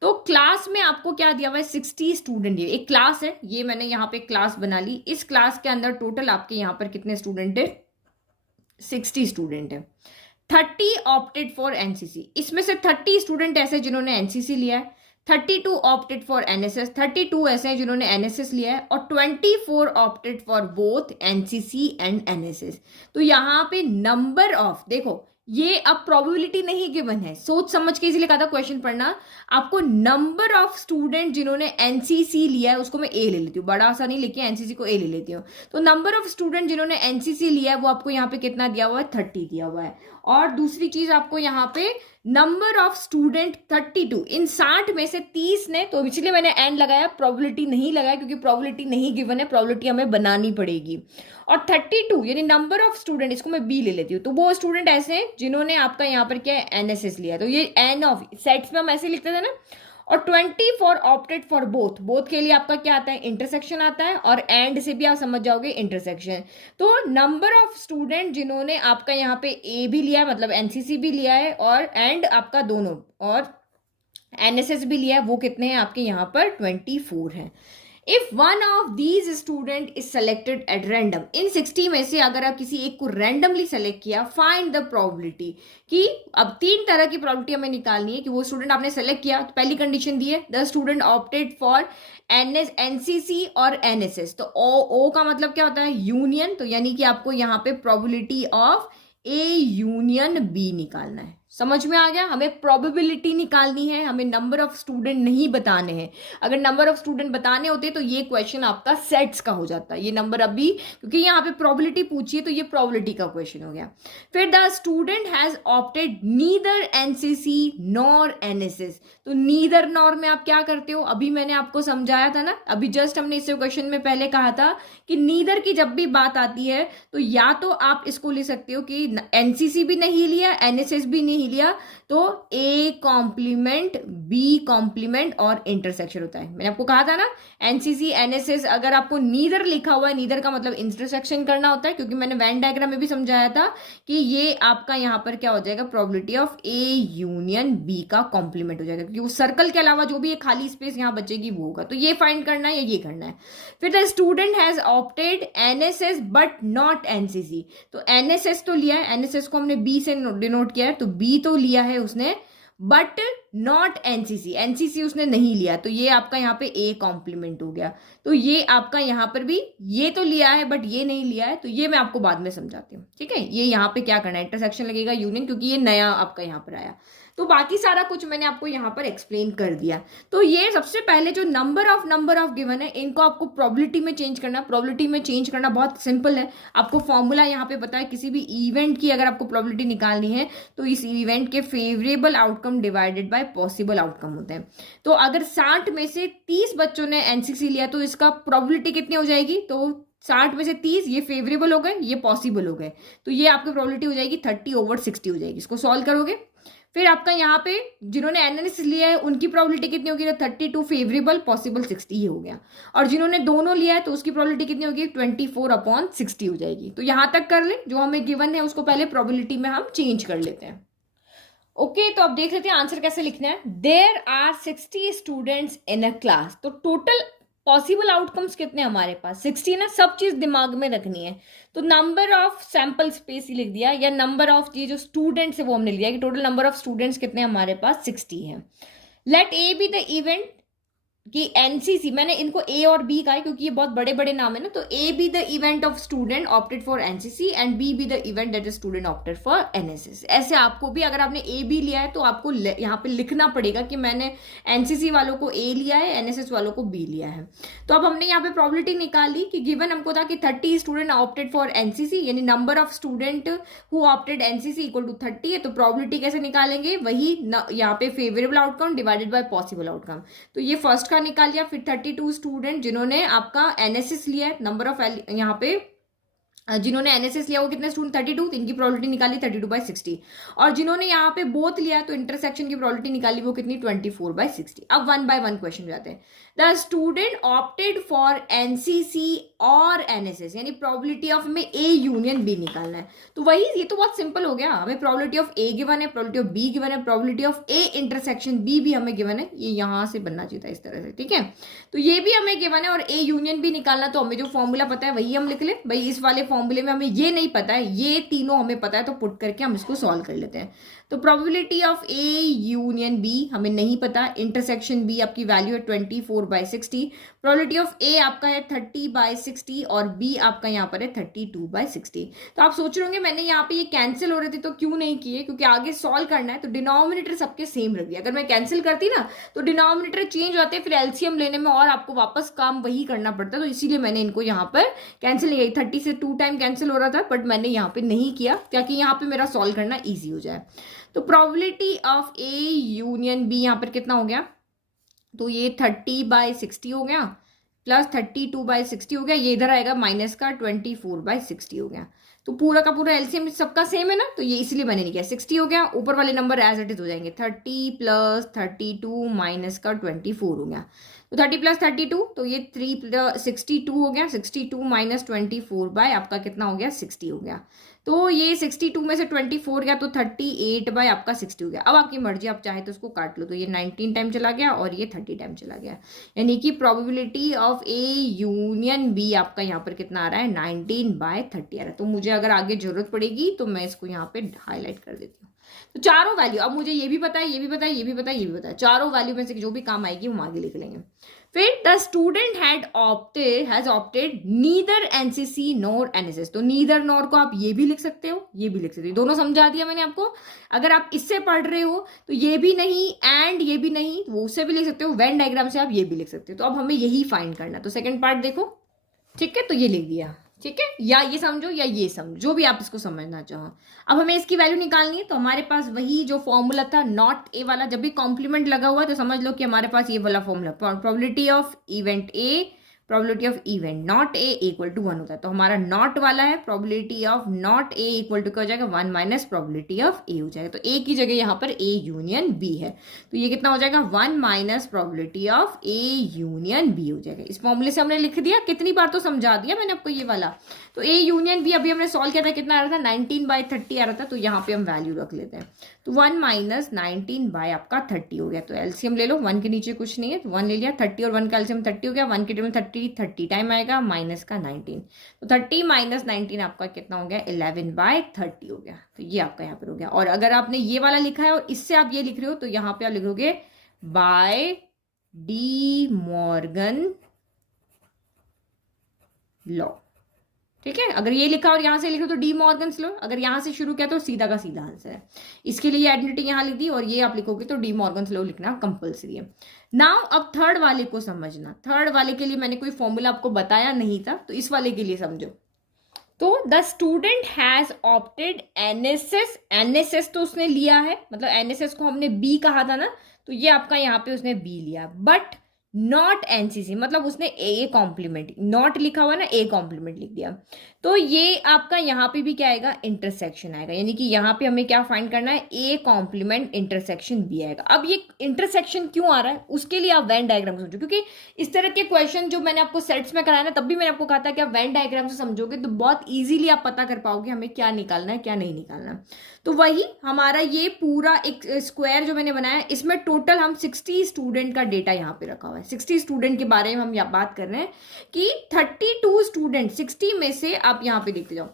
तो क्लास में आपको क्या दिया हुआ है, 60 स्टूडेंट। ये एक क्लास है, ये मैंने यहाँ पे क्लास बना ली। इस क्लास के अंदर टोटल आपके यहाँ पर कितने स्टूडेंट है, 60 स्टूडेंट है। 30 ऑप्टेड फॉर एनसीसी, इसमें से 30 स्टूडेंट ऐसे जिन्होंने एनसीसी लिया है, 32 ऑप्टेड फॉर एनएसएस, 32 ऐसे हैं जिन्होंने एनएसएस लिया है, और 24 opted for both NCC and NSS. तो यहाँ पे नंबर ऑफ, देखो ये अब प्रोबेबिलिटी नहीं गिवन है, सोच समझ के इसीलिए कहा था क्वेश्चन पढ़ना। आपको नंबर ऑफ स्टूडेंट जिन्होंने एनसीसी लिया है उसको मैं ए ले लेती हूँ, बड़ा सा नहीं लेके एनसीसी को ए ले लेती हूँ। तो नंबर ऑफ स्टूडेंट जिन्होंने एनसीसी लिया है वो आपको यहाँ पे कितना दिया हुआ है, 30 दिया हुआ है। और दूसरी चीज आपको यहाँ पे नंबर ऑफ स्टूडेंट 32, इन 60 में से 30 ने, तो इसलिए मैंने एंड लगाया, प्रोबेबिलिटी नहीं लगाया क्योंकि प्रोबेबिलिटी नहीं गिवन है, प्रोबेबिलिटी हमें बनानी पड़ेगी। और 32 यानी नंबर ऑफ स्टूडेंट, इसको मैं बी ले लेती हूँ। तो वो स्टूडेंट ऐसे हैं जिन्होंने आपका यहाँ पर क्या है, एनएसएस लिया। तो ये एन ऑफ सेट्स में हम ऐसे लिखते थे ना। और 24 ऑप्टेड फॉर बोथ, बोथ के लिए आपका क्या आता है, इंटरसेक्शन आता है, और एंड से भी आप समझ जाओगे इंटरसेक्शन। तो नंबर ऑफ स्टूडेंट जिन्होंने आपका यहाँ पे ए भी लिया है, मतलब एनसीसी भी लिया है, और एंड आपका दोनों और एनएसएस भी लिया है, वो कितने हैं आपके यहाँ पर, 24 हैं। If one of these student is selected at random, इन 60 में से अगर आप किसी एक को रैंडमली सेलेक्ट किया, फाइंड द प्रोबेबिलिटी, कि अब 3 तरह की प्रोबेबिलिटी हमें निकालनी है कि वो स्टूडेंट आपने सेलेक्ट किया। तो पहली कंडीशन दी है, the student opted for NCC और एनएसएस। तो ओ का मतलब क्या होता है, यूनियन। तो यानी कि आपको यहाँ पे probability of A union B निकालना है। समझ में आ गया? हमें प्रोबेबिलिटी निकालनी है, हमें नंबर ऑफ स्टूडेंट नहीं बताने हैं। अगर नंबर ऑफ स्टूडेंट बताने होते तो ये क्वेश्चन आपका सेट्स का हो जाता। ये नंबर अभी क्योंकि यहाँ पे प्रोबेबिलिटी पूछी है तो ये प्रोबेबिलिटी का क्वेश्चन हो गया। फिर the student has opted neither NCC nor NSS. तो नीदर नॉर में आप क्या करते हो? अभी मैंने आपको समझाया था ना, अभी जस्ट हमने इस क्वेश्चन में पहले कहा था कि नीदर की जब भी बात आती है तो या तो आप इसको ले सकते हो कि एनसीसी भी नहीं लिया, एनएसएस भी नहीं लिया, तो ए कॉम्प्लीमेंट, बी कॉम्प्लीमेंट और इंटरसेक्शन होता है। मैंने आपको कहा था ना, एनसीसी एनएसएस अगर आपको नीदर लिखा हुआ है, नीदर का मतलब इंटरसेक्शन करना होता है, क्योंकि मैंने वेन डायग्राम में भी समझाया था कि ये आपका यहां पर क्या हो जाएगा, probability of A union B का कॉम्प्लीमेंट हो जाएगा, क्योंकि वो सर्कल के अलावा जो भी एक खाली स्पेस यहां बचेगी वो होगा। तो ये फाइंड करना है या ये करना है। फिर the student has opted NSS but not NCC. तो एनएसएस तो लिया है, एनएसएस को हमने बी से डिनोट किया है, तो बी तो लिया है उसने, बट नॉट एनसीसी, एनसीसी उसने नहीं लिया, तो ये आपका यहाँ पे ए कॉम्प्लीमेंट हो गया। तो ये आपका यहाँ पर भी ये तो लिया है बट ये नहीं लिया है, तो ये मैं आपको बाद में समझाती हूँ, ठीक है। ये यहाँ पे क्या करना है, इंटरसेक्शन लगेगा यूनियन, क्योंकि ये नया आपका यहाँ पर आया। तो बाकी सारा कुछ मैंने आपको यहाँ पर एक्सप्लेन कर दिया। तो ये सबसे पहले जो नंबर ऑफ गिवन है, इनको आपको प्रोबेबिलिटी में चेंज करना। प्रोबेबिलिटी में चेंज करना बहुत सिंपल है। आपको फॉर्मूला यहाँ पे पता है, किसी भी इवेंट की अगर आपको प्रोबेबिलिटी निकालनी है तो इस इवेंट के favourable outcome divided by possible outcome होते हैं। तो अगर 60 में से 30 बच्चों ने एनसीसी लिया तो इसका प्रोबेबिलिटी कितनी हो जाएगी, तो 60 में से 30 ये फेवरेबल हो गए, ये पॉसिबल हो गए, तो ये आपकी प्रोबेबिलिटी हो जाएगी 30/60 हो जाएगी। इसको सॉल्व करोगे, फिर आपका यहाँ पे जिन्होंने एनालिसिस लिया है उनकी प्रोबेबिलिटी कितनी होगी, तो 32 फेवरेबल, पॉसिबल 60 ही हो गया। और जिन्होंने दोनों लिया है तो उसकी प्रोबेबिलिटी कितनी होगी, 24/60 हो जाएगी। तो यहाँ तक कर ले, जो हमें गिवन है उसको पहले प्रोबेबिलिटी में हम चेंज कर लेते हैं। ओके, तो अब देख लेते हैं आंसर कैसे लिखना है। There are 60 students in a class. तो टोटल पॉसिबल आउटकम्स कितने हमारे पास, 60 ना, सब चीज दिमाग में रखनी है। तो नंबर ऑफ सैंपल स्पेस ही लिख दिया, या नंबर ऑफ ये जो स्टूडेंट्स है वो हमने लिया कि टोटल नंबर ऑफ स्टूडेंट्स कितने हमारे पास 60 है। Let A be the event कि एनसीसी, मैंने इनको ए और बी कहा है क्योंकि ये बहुत बड़े बड़े नाम है ना। तो A be the event of student opted for NCC and B be the event that is student opted for NSS. ऐसे आपको भी, अगर आपने ए बी लिया है तो आपको यहाँ पे लिखना पड़ेगा कि मैंने एनसीसी वालों को ए लिया है, एनएसएस वालों को बी लिया है। तो अब हमने यहाँ पे प्रोबेबिलिटी निकाली कि गिवन हमको था कि 30 स्टूडेंट ऑप्टेड फॉर एनसीसी, यानी number of student who opted NCC equal to 30 है। तो प्रोबेबिलिटी कैसे निकालेंगे, वही यहाँ पे favourable outcome divided by possible outcome. तो ये फर्स्ट का निकाल लिया। फिर 32 स्टूडेंट जिन्होंने आपका एनएसएस लिया है, नंबर ऑफ यहाँ पे जिन्होंने एनएसएस लिया वो कितने स्टूडेंट, 32, तो इनकी प्रोबेबिलिटी निकाली 32/60। और जिन्होंने यहाँ पे बोथ लिया तो इंटरसेक्शन की प्रोबेबिलिटी निकाली वो कितनी, 24/60। अब 1 by 1 क्वेश्चन जाते हैं। The student opted for NCC और एनएसएस, यानी प्रोबेबिलिटी ऑफ में ए यूनियन बी निकालना है। तो वही, ये तो बहुत सिंपल हो गया। हमें प्रोबेबिलिटी ऑफ ए गिवन है, प्रोबेबिलिटी ऑफ बी गिवन है, probability of A intersection B भी हमें गिवन है। ये यहाँ से बनना चाहिए था इस तरह से, ठीक है। तो ये भी हमें गिवन है और ए यूनियन भी निकालना। तो हमें जो फॉर्मूला पता है वही हम लिख ले। भाई इस वाले फॉर्मूले में हमें ये नहीं पता है, ये तीनों हमें पता है, तो पुट करके हम इसको सॉल्व कर लेते हैं। तो probability of A union B हमें नहीं पता, इंटरसेक्शन बी आपकी वैल्यू है 24/60, प्रोबेबिलिटी ऑफ ए आपका है 30/60 और बी आपका यहाँ पर है 32/60। तो आप सोच रहे होंगे मैंने यहाँ पे ये कैंसिल हो रहे थे तो क्यों नहीं किए, क्योंकि आगे सॉल्व करना है तो डिनोमिनेटर सबके सेम रख दिया। अगर मैं कैंसिल करती ना तो डिनोमिनेटर चेंज होते, फिर एलसीएम लेने में और आपको वापस काम वही करना पड़ता, तो इसीलिए मैंने इनको यहाँ पर कैंसिल नहीं किया। 30 से 2 टाइम कैंसिल हो रहा था, बट मैंने यहाँ पे नहीं किया ताकि यहाँ पे मेरा सॉल्व करना ईजी हो जाए। तो probability of A union B यहाँ पर कितना हो गया, तो ये 30/60 हो गया, प्लस 32/60 हो गया, ये इधर आएगा माइनस का 24/60 हो गया। तो पूरा का पूरा एलसीएम सबका सेम है ना, तो ये इसलिए मैंने नहीं किया। 60 हो गया, ऊपर वाले नंबर एज इट इज हो जाएंगे, 30 + 32 माइनस का 24 हो गया। तो 30 + 32, तो ये 3 + 62 हो गया, 62 - 24 बाय आपका कितना हो गया, 60 हो गया। तो ये 62 में से 24 गया तो 38 बाय आपका 60 हो गया। अब आपकी मर्जी, आप चाहे तो उसको काट लो, तो ये 19 टाइम चला गया और ये 30 टाइम चला गया, यानी कि probability of A union B आपका यहाँ पर कितना आ रहा है, 19/30 आ रहा है। तो मुझे अगर आगे जरूरत पड़ेगी तो मैं इसको यहाँ पे हाईलाइट कर देती हूँ। तो चारों वैल्यू, अब मुझे ये भी पता है, ये भी पता है, ये भी पता है, ये भी पता है, चारों वैल्यू में से जो भी काम आएगी हम आगे लिख लेंगे। फिर the student has opted neither NCC nor NSS. तो नीदर नॉर को आप ये भी लिख सकते हो, ये भी लिख सकते हो, दोनों समझा दिया मैंने आपको। अगर आप इससे पढ़ रहे हो तो ये भी नहीं एंड ये भी नहीं, वो उससे भी लिख सकते हो, वेन डायग्राम से आप ये भी लिख सकते हो। तो अब हमें यही फाइंड करना है। तो सेकंड पार्ट देखो, ठीक है, तो ये लिख दिया, ठीक है, या ये समझो या ये समझो, जो भी आप इसको समझना चाहो। अब हमें इसकी वैल्यू निकालनी है, तो हमारे पास वही जो फॉर्मूला था नॉट ए वाला, जब भी कॉम्प्लीमेंट लगा हुआ तो समझ लो कि हमारे पास ये वाला formula, probability of event A, probability of event not A equal to 1 होता है। तो हमारा नॉट वाला है, probability of not A equal to क्या हो जाएगा, 1 माइनस प्रोबेबिलिटी ऑफ ए हो जाएगा। तो ए की जगह यहाँ पर ए यूनियन बी है, तो ये कितना हो जाएगा, 1 minus probability of A union B हो जाएगा। इस फॉर्मूले से हमने लिख दिया, कितनी बार तो समझा दिया मैंने आपको ये वाला। तो ए यूनियन बी अभी हमने सॉल्व किया था, कितना आ रहा था, 19/30 आ रहा था। तो यहाँ पे हम वैल्यू रख लेते हैं, तो 1 माइनस 19 बाय आपका 30 हो गया। तो एलसीएम ले लो, 1 के नीचे कुछ नहीं है, तो 1 ले लिया, 30 और 1 का एलसीएम 30 हो गया, 1 के टेबल 30 टाइम आएगा, माइनस का 19, तो 30 माइनस 19 आपका कितना हो गया, 11/30 हो गया। तो ये आपका यहाँ पर हो गया। और अगर आपने ये वाला लिखा है और इससे आप ये लिख रहे हो, तो यहाँ पे आप लिखोगे बाय डी मॉर्गन लॉ, ठीक है। अगर ये लिखा और यहां से लिखो तो डी मॉर्गन्स लॉ, अगर यहां से शुरू किया तो सीधा का सीधा आंसर है। इसके लिए आइडेंटिटी यहां लिख दी, और ये आप लिखोगे तो डी मॉर्गन्स लॉ लिखना कंपलसरी है। नाउ अब थर्ड वाले को समझना। थर्ड वाले के लिए मैंने कोई फॉर्मूला आपको बताया नहीं था, तो इस वाले के लिए समझो। तो the student has opted NSS, NSS तो उसने लिया है, मतलब एनएसएस को हमने बी कहा था ना, तो ये आपका यहाँ पे उसने बी लिया, बट नॉट एनसीसी, मतलब उसने ए कॉम्प्लीमेंट, नॉट लिखा हुआ ना, ए कॉम्प्लीमेंट लिख दिया। तो ये आपका यहाँ पे भी क्या आएगा, इंटरसेक्शन आएगा, यानी कि यहाँ पे हमें क्या फाइंड करना है, ए कॉम्प्लीमेंट इंटरसेक्शन बी आएगा। अब ये इंटरसेक्शन क्यों आ रहा है, उसके लिए आप वेन डायग्राम समझो, क्योंकि इस तरह के क्वेश्चन जो मैंने आपको सेट्स में कराया ना, तब भी मैंने आपको कहा था कि आप वेन डायग्राम से समझोगे तो बहुत ईजिली आप पता कर पाओगे हमें क्या निकालना है क्या नहीं निकालना। तो वही हमारा ये पूरा एक स्क्वायर जो मैंने बनाया, इसमें टोटल हम 60 स्टूडेंट का डेटा यहाँ पे रखा हुआ है। 60 स्टूडेंट के बारे में हम यहाँ बात कर रहे हैं कि 32 स्टूडेंट, 60 में से आप यहाँ पे देखते जाओ,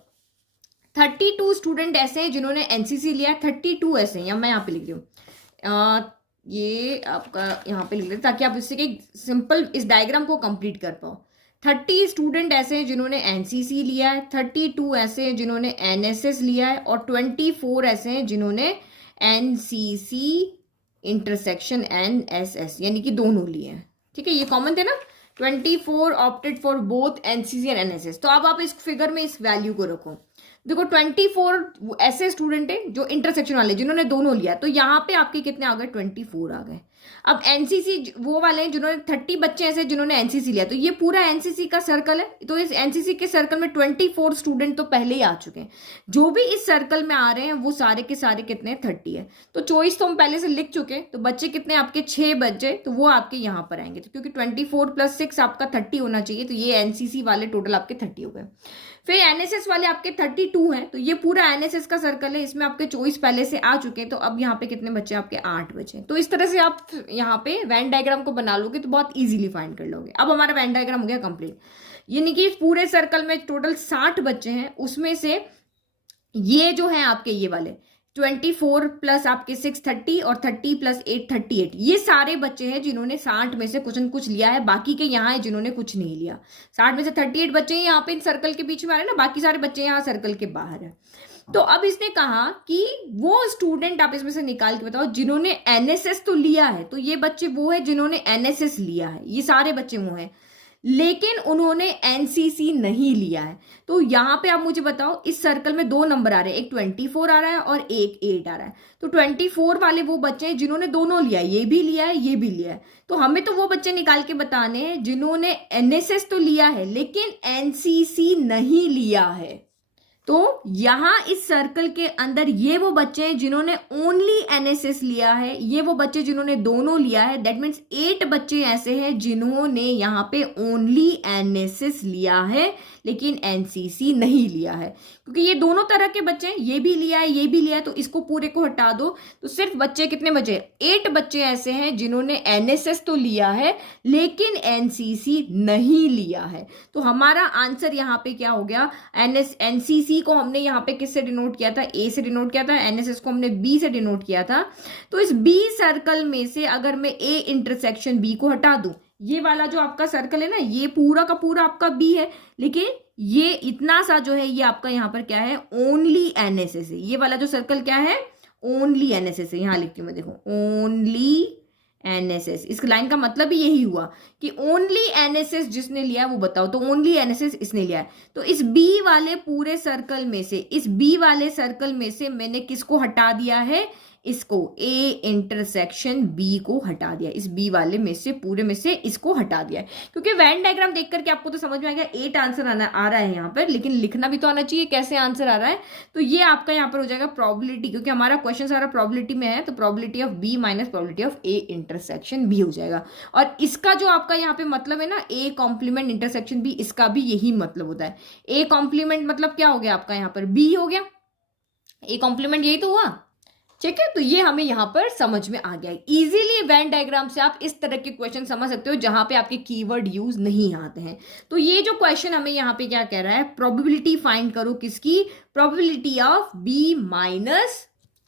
32 स्टूडेंट ऐसे हैं जिन्होंने एनसीसी लिया है, 32 ऐसे हैं, या मैं यहाँ पे लिख रही हूँ, ये आपका यहाँ पे लिख लेते ताकि आप इससे सिंपल इस डायग्राम को कंप्लीट कर पाओ। 30 स्टूडेंट ऐसे हैं जिन्होंने एनसीसी लिया है, 32 ऐसे हैं जिन्होंने एनएसएस लिया है, और 24 ऐसे हैं जिन्होंने एनसीसी इंटरसेक्शन एनएसएस यानी कि दोनों लिए हैं, ठीक है, ये कॉमन थे ना। 24 opted for both NCC and NSS. तो अब आप इस फिगर में इस वैल्यू को रखो, देखो 24 ऐसे स्टूडेंट है जो इंटरसेक्शन वाले जिन्होंने दोनों लिया, तो यहाँ पे आपके कितने आ गए, 24 आ गए। अब एनसीसी वो वाले हैं जिन्होंने 30 बच्चे ऐसे जिन्होंने एनसीसी लिया, तो ये पूरा एनसीसी का सर्कल है, तो इस एनसीसी के सर्कल में 24 स्टूडेंट तो पहले ही आ चुके हैं। जो भी इस सर्कल में आ रहे हैं वो सारे के सारे कितने, 30 है। तो चॉइस तो हम पहले से लिख चुके हैं, तो बच्चे कितने आपके 6 बच्चे, तो वो आपके यहाँ पर आएंगे, तो क्योंकि 24 + 6 आपका 30 होना चाहिए, तो ये एनसीसी वाले टोटल आपके 30 हो गए। फिर एनएसएस वाले आपके 32 हैं, तो ये पूरा एनएसएस का सर्कल है, इसमें आपके चॉइस पहले से आ चुके हैं, तो अब यहाँ पे कितने बच्चे आपके 8 बचे। तो इस तरह से आप यहाँ पे वेन डायग्राम को बना लोगे तो बहुत इजीली फाइंड कर लोगे। अब हमारा वेन डायग्राम हो गया कंप्लीट, यानी कि पूरे सर्कल में टोटल 60 बच्चे हैं, उसमें से ये जो है आपके ये वाले 24 + आपके 6 30 और 30 + 8 38, ये सारे बच्चे हैं जिन्होंने 60 में से कुछ न कुछ लिया है, बाकी के यहाँ है जिन्होंने कुछ नहीं लिया। 60 में से 38 बच्चे यहाँ पे इन सर्कल के बीच में आ रहे हैं ना, बाकी सारे बच्चे यहाँ सर्कल के बाहर है। तो अब इसने कहा कि वो स्टूडेंट आप इसमें से निकाल के बताओ जिन्होंने एनएसएस तो लिया है, तो ये बच्चे वो है जिन्होंने एनएसएस लिया है, ये सारे बच्चे वो हैं, लेकिन उन्होंने एनसीसी नहीं लिया है। तो यहाँ पे आप मुझे बताओ, इस सर्कल में 2 नंबर आ रहे हैं, एक 24 आ रहा है और एक 8 आ रहा है। तो 24 वाले वो बच्चे हैं जिन्होंने दोनों लिया है, ये भी लिया है ये भी लिया है। तो हमें तो वो बच्चे निकाल के बताने हैं जिन्होंने एनएसएस तो लिया है लेकिन एनसीसी नहीं लिया है। तो यहां इस सर्कल के अंदर ये वो बच्चे हैं जिन्होंने ओनली एनएसएस लिया है, ये वो बच्चे जिन्होंने दोनों लिया है, दैट मीन्स 8 बच्चे ऐसे हैं जिन्होंने यहाँ पे ओनली एनएसएस लिया है लेकिन एनसीसी नहीं लिया है। क्योंकि ये दोनों तरह के बच्चे हैं, ये भी लिया है ये भी लिया है, तो इसको पूरे को हटा दो, तो सिर्फ बच्चे कितने बचे, 8 बच्चे ऐसे हैं जिन्होंने एनएसएस तो लिया है लेकिन एनसीसी नहीं लिया है। तो हमारा आंसर यहाँ पे क्या हो गया, एनसीसी को हमने यहाँ पे किससे डिनोट किया था, ए से डिनोट किया था, एनएसएस को हमने बी से डिनोट किया था। तो इस बी सर्कल में से अगर मैं ए इंटरसेक्शन बी को हटा दूं, ये वाला जो आपका सर्कल है ना, ये पूरा का पूरा आपका बी है, लेकिन ये इतना सा जो है ये आपका यहाँ पर क्या है, ओनली एनएसएस है। ये वाला जो सर्कल क्या है, ओनली एनएसएस है। यहाँ लिखती हूँ मैं, देखो, ओनली एनएसएस। इस लाइन का मतलब ही यही हुआ कि ओनली एनएसएस जिसने लिया है वो बताओ, तो ओनली एनएसएस इसने लिया है। तो इस बी वाले पूरे सर्कल में से, इस बी वाले सर्कल में से मैंने किसको हटा दिया है, इसको, ए इंटरसेक्शन बी को हटा दिया। इस बी वाले में से, पूरे में से इसको हटा दिया है, क्योंकि वेन डायग्राम देख करके आपको तो समझ में आ गया 8 आंसर आ रहा है यहाँ पर, लेकिन लिखना भी तो आना चाहिए कैसे आंसर आ रहा है। तो ये आपका यहाँ पर हो जाएगा प्रोबेबिलिटी, क्योंकि हमारा क्वेश्चन सारा प्रोबेबिलिटी में है, तो probability of B minus probability of A intersection B हो जाएगा। और इसका जो आपका यहाँ पे मतलब है ना, ए कॉम्प्लीमेंट इंटरसेक्शन बी, इसका भी यही मतलब होता है। ए कॉम्प्लीमेंट मतलब क्या हो गया आपका यहाँ पर, बी हो गया, ए कॉम्प्लीमेंट यही तो हुआ, ठीक है। तो ये हमें यहां पर समझ में आ गया। इजीली वेन डायग्राम से आप इस तरह के क्वेश्चन समझ सकते हो जहां पे आपके कीवर्ड यूज नहीं आते हैं। तो ये जो क्वेश्चन हमें यहाँ पे क्या कह रहा है, प्रोबेबिलिटी फाइंड करो किसकी, प्रोबेबिलिटी ऑफ बी माइनस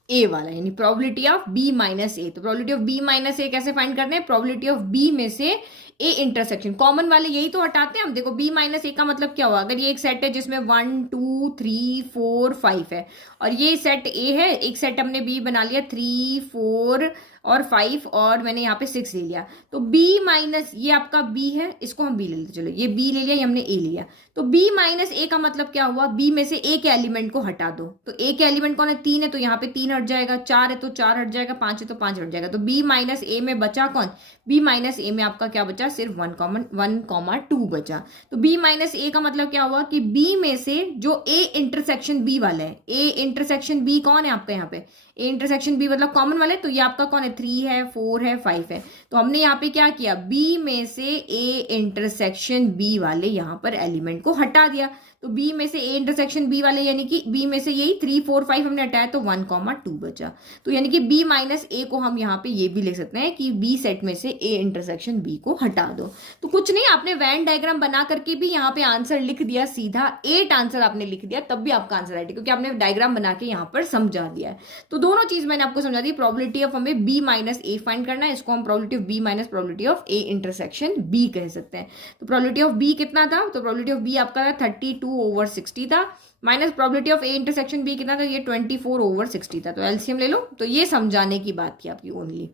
ए वाला, यानी प्रोबेबिलिटी ऑफ बी माइनस ए। तो प्रोबेबिलिटी ऑफ बी माइनस ए कैसे फाइंड करते हैं, प्रोबेबिलिटी ऑफ बी में से ए इंटरसेक्शन, कॉमन वाले यही तो हटाते हैं हम। देखो बी माइनस ए का मतलब क्या हुआ, अगर ये एक सेट है जिसमें 1 2 3 4 5 है, और ये सेट ए है, एक सेट हमने बी बना लिया 3 4 और 5, और मैंने यहाँ पे 6 ले लिया, तो b माइनस, ये आपका b है, इसको हम b ले लेते, चलो ये b ले लिया, ये हमने a ले लिया। तो b माइनस a का मतलब क्या हुआ, b में से a के एलिमेंट को हटा दो। तो a के एलिमेंट कौन है, 3 है, तो यहाँ पे 3 हट जाएगा, 4 है तो 4 हट जाएगा, 5 है तो 5 हट जाएगा। तो b माइनस a में बचा कौन, b माइनस a में आपका क्या बचा, सिर्फ 1,2 बचा। तो b माइनस a का मतलब क्या हुआ कि b में से जो a इंटरसेक्शन b वाला है, a इंटरसेक्शन b कौन है आपका यहाँ पे, ए इंटरसेक्शन बी मतलब कॉमन वाले, तो ये आपका कौन है, 3 है 4 है 5 है। तो हमने यहाँ पे क्या किया, बी में से ए इंटरसेक्शन बी वाले यहाँ पर एलिमेंट को हटा दिया। तो बी में से ए इंटरसेक्शन बी वाले, यानी कि बी में से यही 3 4 5 हमने हटाया, तो 1,2 बचा। तो यानी कि बी माइनस ए को हम यहाँ पे ये भी लिख सकते हैं कि बी सेट में से ए इंटरसेक्शन बी को हटा दो। तो कुछ नहीं, आपने वेन डायग्राम बना करके भी यहाँ पे आंसर लिख दिया, सीधा 8 आंसर आपने लिख दिया, तब भी आपका आंसर राइट है, क्योंकि आपने डायग्राम बना के यहाँ पर समझा दिया है। तो दोनों चीज मैंने आपको समझा दी। प्रोबेबिलिटी ऑफ हमें बी माइनस ए फाइंड करना है, इसको हम probability of B minus probability of A intersection B कह सकते हैं। तो प्रोबेबिलिटी ऑफ बी कितना था, तो प्रोबेबिलिटी ऑफ बी आपका 32/60 था, minus probability of A intersection B कितना था, ये 24/60 था। तो एलसीएम ले लो। तो ये समझाने की बात थी आपकी ओनली।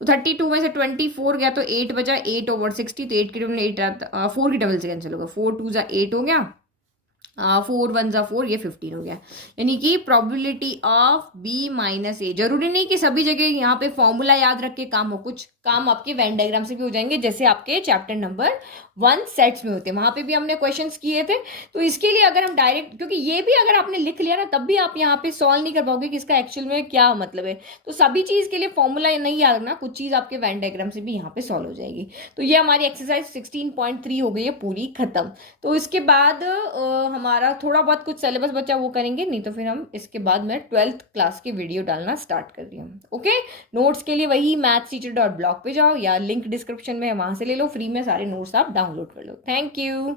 तो 32 में से 24 गया तो 8 बचा, 8/60, तो 8 की टेबल 8 4 की टेबल से कैंसिल होगा, 4 2 8 हो गया, 4 1 4, ये 15 हो गया। यानी कि प्रोबेबिलिटी ऑफ बी माइनस ए, जरूरी नहीं कि सभी जगह यहाँ पे फॉर्मूला याद रख के काम हो, कुछ काम आपके वेन डायग्राम से भी हो जाएंगे, जैसे आपके चैप्टर नंबर 1 सेट्स में होते हैं, वहां पे भी हमने क्वेश्चंस किए थे। तो इसके लिए अगर हम डायरेक्ट, क्योंकि ये भी अगर आपने लिख लिया ना, तब भी आप यहाँ पे सॉल्व नहीं कर पाओगे कि इसका एक्चुअल में क्या मतलब है। तो सभी चीज के लिए फॉर्मूला नहीं याद रखना, कुछ चीज आपके वेन डायग्राम से भी यहाँ पे सॉल्व हो जाएगी। तो ये हमारी एक्सरसाइज 16.3 हो गई है पूरी खत्म। तो इसके बाद हमारा थोड़ा बहुत कुछ सिलेबस बचा वो करेंगे, नहीं तो फिर हम इसके बाद मैं 12th क्लास की वीडियो डालना स्टार्ट कर रही हूँ। ओके, नोट्स के लिए वही mathsteacher.blog पे जाओ, या लिंक डिस्क्रिप्शन में है, वहां से ले लो, फ्री में सारे नोट्स आप डाउनलोड कर लो। Thank you.